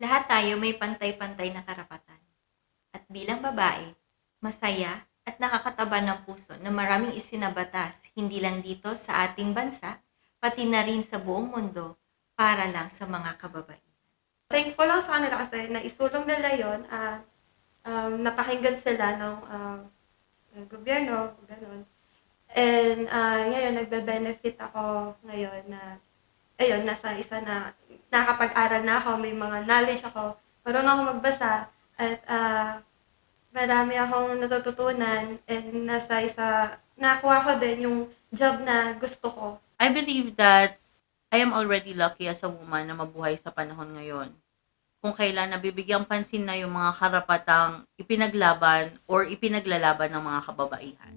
Lahat tayo may pantay-pantay na karapatan. At bilang babae, masaya at nakakataba ng puso na maraming isinabatas hindi lang dito sa ating bansa, pati na rin sa buong mundo para lang sa mga kababaihan. Thankful ako sa kanila kasi naisulong nila yon at napakinggan sila ng gobyerno, gano'n. And ngayon, nagbe-benefit ako ngayon na, ayun, nasa isa na nakakapag-aral na ako, may mga knowledge ako, marunong ako magbasa, at marami akong natututunan, and nasa isa, nakuha ko din yung job na gusto ko. I believe that I am already lucky as a woman na mabuhay sa panahon ngayon. Kung kailan nabibigyang pansin na yung mga karapatang ipinaglaban or ipinaglalaban ng mga kababaihan.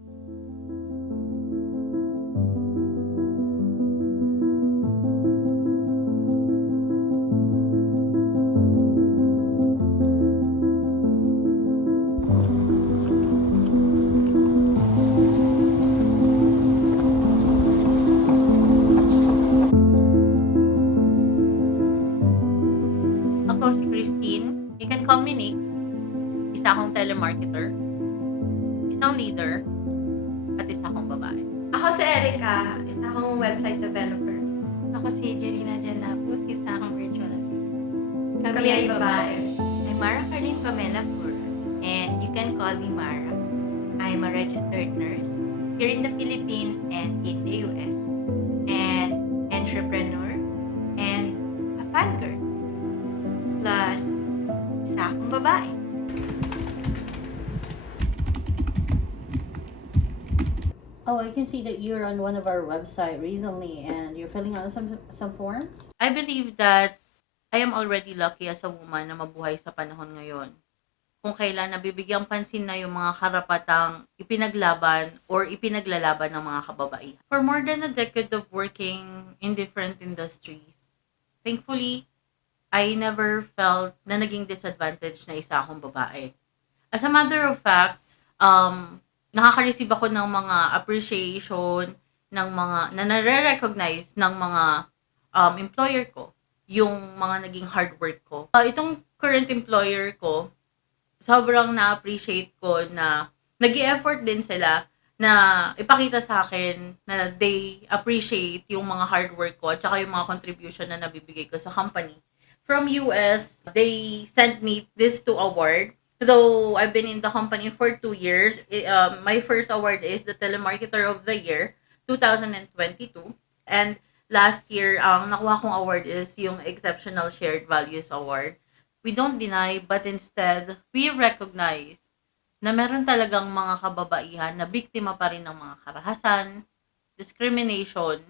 Ako si Christine. You can call me Nick. Isa akong telemarketer, isang leader, at isa akong babae. Ako si Erica, isa akong website developer. Ako si Jerina Janapus, isa akong virtual assistant. Kami ay babae. I'm Mara Carlene Pamela Pura, and you can call me Mara. I'm a registered nurse here in the Philippines and in the US, and entrepreneur, and a fan girl. Plus, isa akong babae. Oh, I can see that you're on one of our website recently and you're filling out some forms. I believe that I am already lucky as a woman na mabuhay sa panahon ngayon. Kung kailan nabibigyang pansin na yung mga karapatang ipinaglaban or ipinaglalaban ng mga kababaihan. For more than a decade of working in different industries, thankfully, I never felt na naging disadvantage na isa akong babae. As a matter of fact, nakaka-receive ako ng mga appreciation ng mga na nare-recognize ng mga employer ko yung mga naging hard work ko. Itong current employer ko, sobrang na-appreciate ko na nag-i-effort din sila na ipakita sa akin na they appreciate yung mga hard work ko at saka yung mga contribution na nabibigay ko sa company. From US, they sent me these two awards. Though I've been in the company for 2 years, my first award is the Telemarketer of the Year, 2022. And last year, ang nakuha kong award is yung Exceptional Shared Values Award. We don't deny, but instead, we recognize na meron talagang mga kababaihan na biktima pa rin ng mga karahasan, discrimination,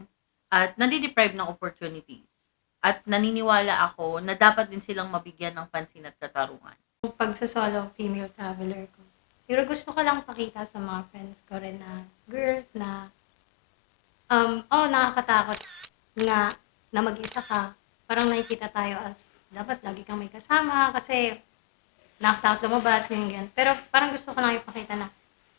at nadideprive ng opportunities. At naniniwala ako na dapat din silang mabigyan ng pansin at katarungan. Yung pagsasolo female traveler ko. Pero gusto ko lang pakita sa mga friends ko rin na girls na nakakatakot nga na mag-isa ka. Parang nakikita tayo as dapat lagi kang may kasama kasi nakakatakot lumabas, ganyan. Pero parang gusto ko lang ipakita na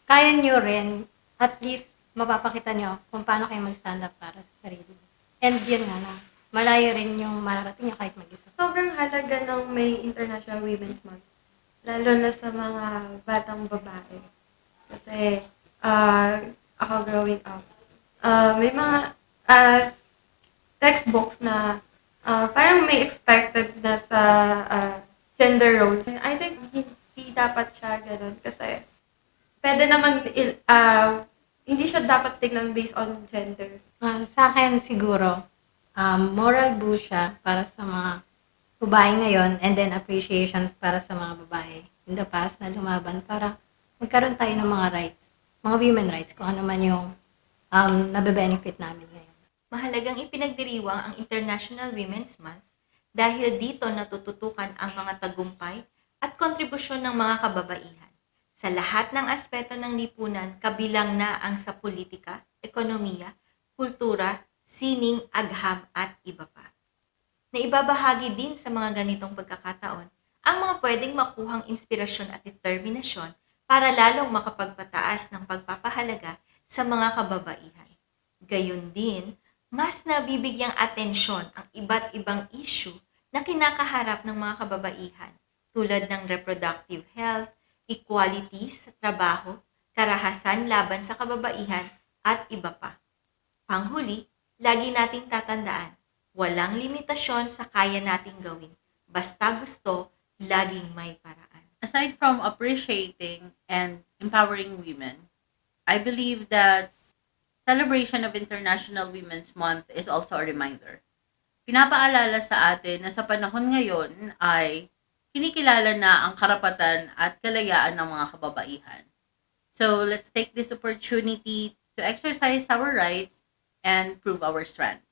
kaya nyo rin, at least mapapakita nyo kung paano kayo mag-stand up para sa sarili. And yun nga na, malayo rin yung mararating nyo kahit mag-isa. Sobrang halaga ng may International Women's Month, lalo na sa mga batang babae. Kasi ako growing up, may mga textbooks na parang may expected na sa gender roles. I think hindi dapat siya ganun kasi pwede naman hindi siya dapat tignan based on gender. Sa akin siguro, moral boost siya para sa mga babae ngayon, and then appreciation para sa mga babae in the past na lumaban para magkaroon tayo ng mga rights, mga women rights, kung ano man yung nabe-benefit namin ngayon. Mahalagang ipinagdiriwang ang International Women's Month dahil dito natututukan ang mga tagumpay at kontribusyon ng mga kababaihan sa lahat ng aspeto ng lipunan, kabilang na ang sa politika, ekonomiya, kultura, sining, agham at iba pa. Naibabahagi din sa mga ganitong pagkakataon ang mga pwedeng makuhang inspirasyon at determinasyon para lalong makapagpataas ng pagpapahalaga sa mga kababaihan. Gayon din, mas nabibigyang atensyon ang iba't ibang issue na kinakaharap ng mga kababaihan tulad ng reproductive health, equality sa trabaho, karahasan laban sa kababaihan, at iba pa. Panghuli, lagi nating tatandaan, walang limitasyon sa kaya nating gawin. Basta gusto, laging may paraan. Aside from appreciating and empowering women, I believe that celebration of International Women's Month is also a reminder. Pinapaalala sa atin na sa panahon ngayon ay kinikilala na ang karapatan at kalayaan ng mga kababaihan. So let's take this opportunity to exercise our rights and prove our strength.